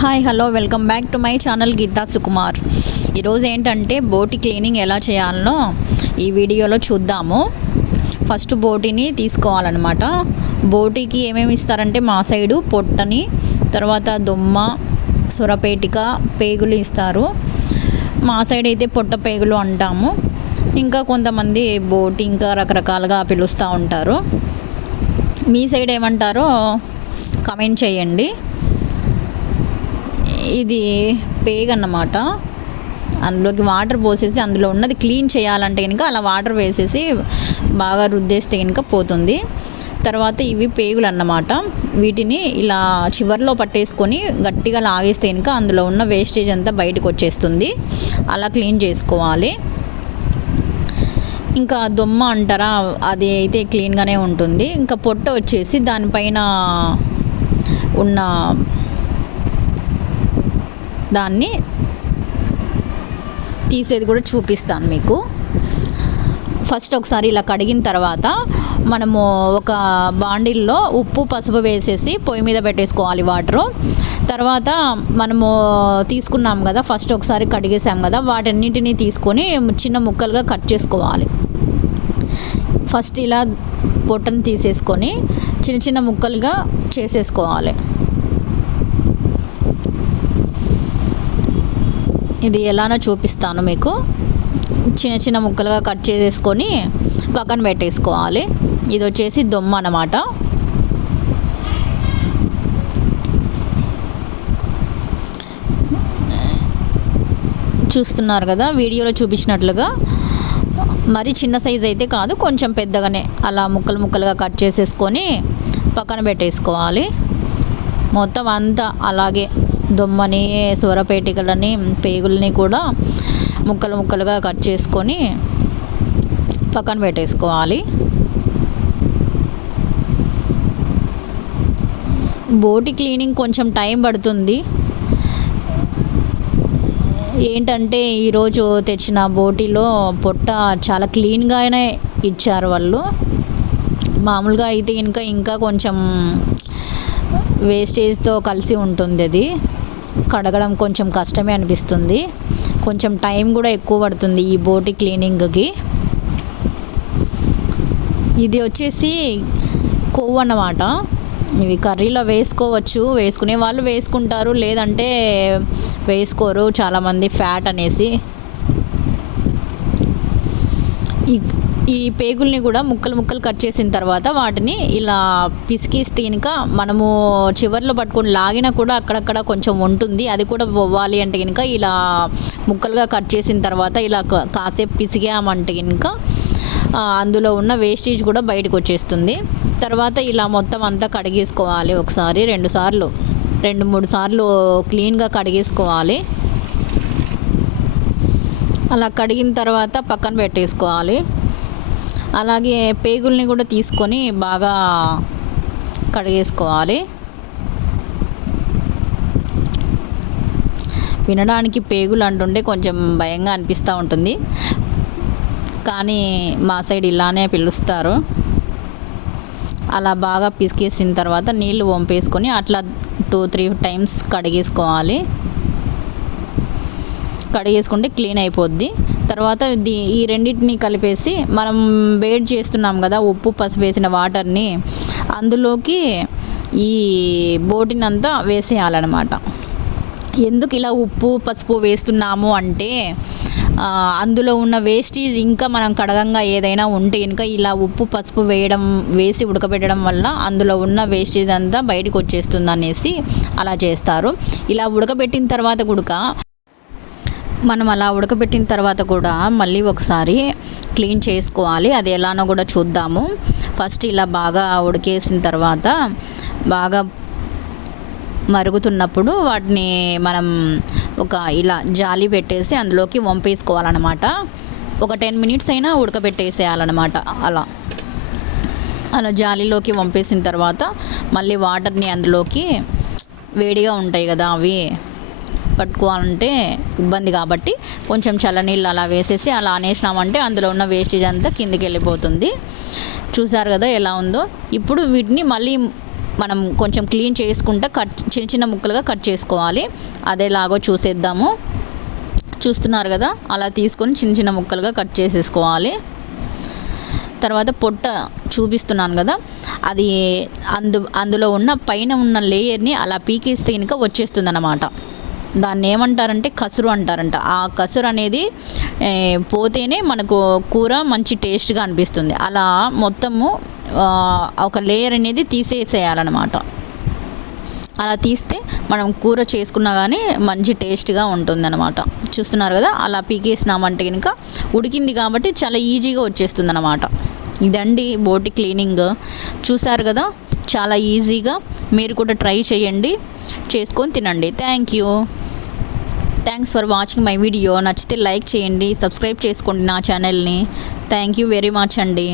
Hi hello welcome back to my channel Geetha Sukumar. ఈరోజు ఏంటంటే బోటి క్లీనింగ్ ఎలా చేయాలనో ఈ వీడియోలో చూద్దాము. ఫస్ట్ బోటిని తీసుకోవాలన్నమాట. బోటికి ఏమేమి ఇస్తారంటే మా సైడు పొట్టని, తర్వాత దుమ్మ, సొరపేటిక, పేగులు ఇస్తారు. మా సైడ్ అయితే పొట్ట పేగులు అంటాము. ఇంకా కొంతమంది బోటి ఇంకా రకరకాలుగా పిలుస్తూ ఉంటారు. మీ సైడ్ ఏమంటారో కమెంట్ చేయండి. ఇది పేగ్ అన్నమాట. అందులోకి వాటర్ పోసేసి అందులో ఉన్నది క్లీన్ చేయాలంటే కనుక అలా వాటర్ వేసేసి బాగా రుద్దేస్తే కనుక పోతుంది. తర్వాత ఇవి పేగులు అన్నమాట. వీటిని ఇలా చివర్లో పట్టేసుకొని గట్టిగా లాగేస్తే కనుక అందులో ఉన్న వేస్టేజ్ అంతా బయటకు వచ్చేస్తుంది. అలా క్లీన్ చేసుకోవాలి. ఇంకా దొమ్మ అంటారా, అది అయితే క్లీన్గానే ఉంటుంది. ఇంకా పొట్ట వచ్చేసి దానిపైన ఉన్న దాన్ని తీసేది కూడా చూపిస్తాను మీకు. ఫస్ట్ ఒకసారి ఇలా కడిగిన తర్వాత మనము ఒక బాండిల్లో ఉప్పు పసుపు వేసేసి పొయ్యి మీద పెట్టేసుకోవాలి వాటరు. తర్వాత మనము తీసుకున్నాం కదా, ఫస్ట్ ఒకసారి కడిగేసాం కదా, వాటన్నిటిని తీసుకొని చిన్న ముక్కలుగా కట్ చేసుకోవాలి. ఫస్ట్ ఇలా పొట్టను తీసేసుకొని చిన్న చిన్న ముక్కలుగా చేసేసుకోవాలి. ఇది ఎలానో చూపిస్తాను మీకు. చిన్న చిన్న ముక్కలుగా కట్ చేసేసుకొని పక్కన పెట్టేసుకోవాలి. ఇది వచ్చేసి దొమ్మ అన్నమాట. చూస్తున్నారు కదా వీడియోలో చూపించినట్లుగా. మరి చిన్న సైజ్ అయితే కాదు, కొంచెం పెద్దగానే అలా ముక్కలు ముక్కలుగా కట్ చేసేసుకొని పక్కన పెట్టేసుకోవాలి. మొత్తం అంతా అలాగే దొమ్మని, సొరపేటికలని, పేగులని కూడా ముక్కలు ముక్కలుగా కట్ చేసుకొని పక్కన పెట్టేసుకోవాలి. బోటి క్లీనింగ్ కొంచెం టైం పడుతుంది. ఏంటంటే ఈరోజు తెచ్చిన బోటిలో పొట్ట చాలా క్లీన్గానే ఇచ్చారు వాళ్ళు. మామూలుగా అయితే ఇంకా కొంచెం వేస్టేజ్తో కలిసి ఉంటుంది. అది కడగడం కొంచెం కష్టమే అనిపిస్తుంది. కొంచెం టైం కూడా ఎక్కువ పడుతుంది ఈ బోటి క్లీనింగ్కి. ఇది వచ్చేసి కొవ్వు అన్నమాట. ఇవి కర్రీలో వేసుకోవచ్చు, వేసుకునే వాళ్ళు వేసుకుంటారు, లేదంటే వేసుకోరు చాలామంది ఫ్యాట్ అనేసి. ఈ పేగుల్ని కూడా ముక్కలు ముక్కలు కట్ చేసిన తర్వాత వాటిని ఇలా పిసికిస్తే కనుక మనము చివర్లో పట్టుకొని లాగినా కూడా అక్కడక్కడ కొంచెం ఉంటుంది. అది కూడా పోవాలి అంటే కనుక ఇలా ముక్కలుగా కట్ చేసిన తర్వాత ఇలా కాసేపు పిసిగామంటే కనుక అందులో ఉన్న వేస్టేజ్ కూడా బయటకు వచ్చేస్తుంది. తర్వాత ఇలా మొత్తం అంతా కడిగేసుకోవాలి. ఒకసారి 2-3 సార్లు క్లీన్గా కడిగేసుకోవాలి. అలా కడిగిన తర్వాత పక్కన పెట్టేసుకోవాలి. అలాగే పేగుల్ని కూడా తీసుకొని బాగా కడిగేసుకోవాలి. వినడానికి పేగులు అంటుంటే కొంచెం భయంగా అనిపిస్తూ ఉంటుంది, కానీ మా సైడ్ ఇలానే పిలుస్తారు. అలా బాగా పిసికేసిన తర్వాత నీళ్లు వంపేసుకొని అట్లా 2-3 టైమ్స్ కడిగేసుకోవాలి. కడిగేసుకుంటే క్లీన్ అయిపోద్ది. తర్వాత ఈ రెండింటిని కలిపేసి మనం వేడి చేస్తున్నాం కదా ఉప్పు పసుపు వేసిన వాటర్ని, అందులోకి ఈ బోటిని అంతా వేసేయాలన్నమాట. ఎందుకు ఇలా ఉప్పు పసుపు వేస్తున్నాము అంటే అందులో ఉన్న వేస్టేజ్ ఇంకా మనం కడగంగా ఏదైనా ఉంటే కనుక ఇలా ఉప్పు పసుపు వేసి ఉడకబెట్టడం వల్ల అందులో ఉన్న వేస్టేజ్ అంతా బయటకు వచ్చేస్తుంది అనేసి అలా చేస్తారు. ఇలా ఉడకబెట్టిన తర్వాత కూడా మళ్ళీ ఒకసారి క్లీన్ చేసుకోవాలి. అది ఎలానో కూడా చూద్దాము. ఫస్ట్ ఇలా బాగా ఉడికేసిన తర్వాత బాగా మరుగుతున్నప్పుడు వాటిని మనం ఒక ఇలా జాలి పెట్టేసి అందులోకి వంపేసుకోవాలన్నమాట. ఒక 10 మినిట్స్ అయినా ఉడకబెట్టేసేయాలన్నమాట. అలా జాలీలోకి వంపేసిన తర్వాత మళ్ళీ వాటర్ని అందులోకి, వేడిగా ఉంటాయి కదా అవి, పట్టుకోవాలంటే ఇబ్బంది కాబట్టి కొంచెం చల్లనీళ్ళు అలా వేసేసి అలా అనేసినామంటే అందులో ఉన్న వేస్టేజ్ అంతా కిందికి వెళ్ళిపోతుంది. చూసారు కదా ఎలా ఉందో. ఇప్పుడు వీటిని మళ్ళీ మనం కొంచెం క్లీన్ చేసుకుంటా చిన్న చిన్న ముక్కలుగా కట్ చేసుకోవాలి. అదేలాగో చూసేద్దాము. చూస్తున్నారు కదా, అలా తీసుకొని చిన్న చిన్న ముక్కలుగా కట్ చేసేసుకోవాలి. తర్వాత పొట్ట చూపిస్తున్నాను కదా, అది అందులో ఉన్న పైన ఉన్న లేయర్ని అలా పీకేస్తే కనుక వచ్చేస్తుంది అన్నమాట. దాన్ని ఏమంటారంటే కసురు అంటారంట. ఆ కసురు అనేది పోతేనే మనకు కూర మంచి టేస్ట్గా అనిపిస్తుంది. అలా మొత్తము ఒక లేయర్ అనేది తీసేసేయాలన్నమాట. అలా తీస్తే మనం కూర చేసుకున్నా కానీ మంచి టేస్ట్గా ఉంటుందన్నమాట. చూస్తున్నారు కదా, అలా పీకేసినామంటే కనుక ఉడికింది కాబట్టి చాలా ఈజీగా వచ్చేస్తుంది అన్నమాట. ఇదండి బోటి క్లీనింగ్. చూసారు కదా, చాలా ఈజీగా మీరు కూడా ట్రై చేయండి, చేసుకొని తినండి. Thanks for watching my video. నచ్చితే లైక్ చేయండి, సబ్స్క్రైబ్ చేసుకోండి నా ఛానల్ని. థ్యాంక్ యూ వెరీ మచ్ అండి.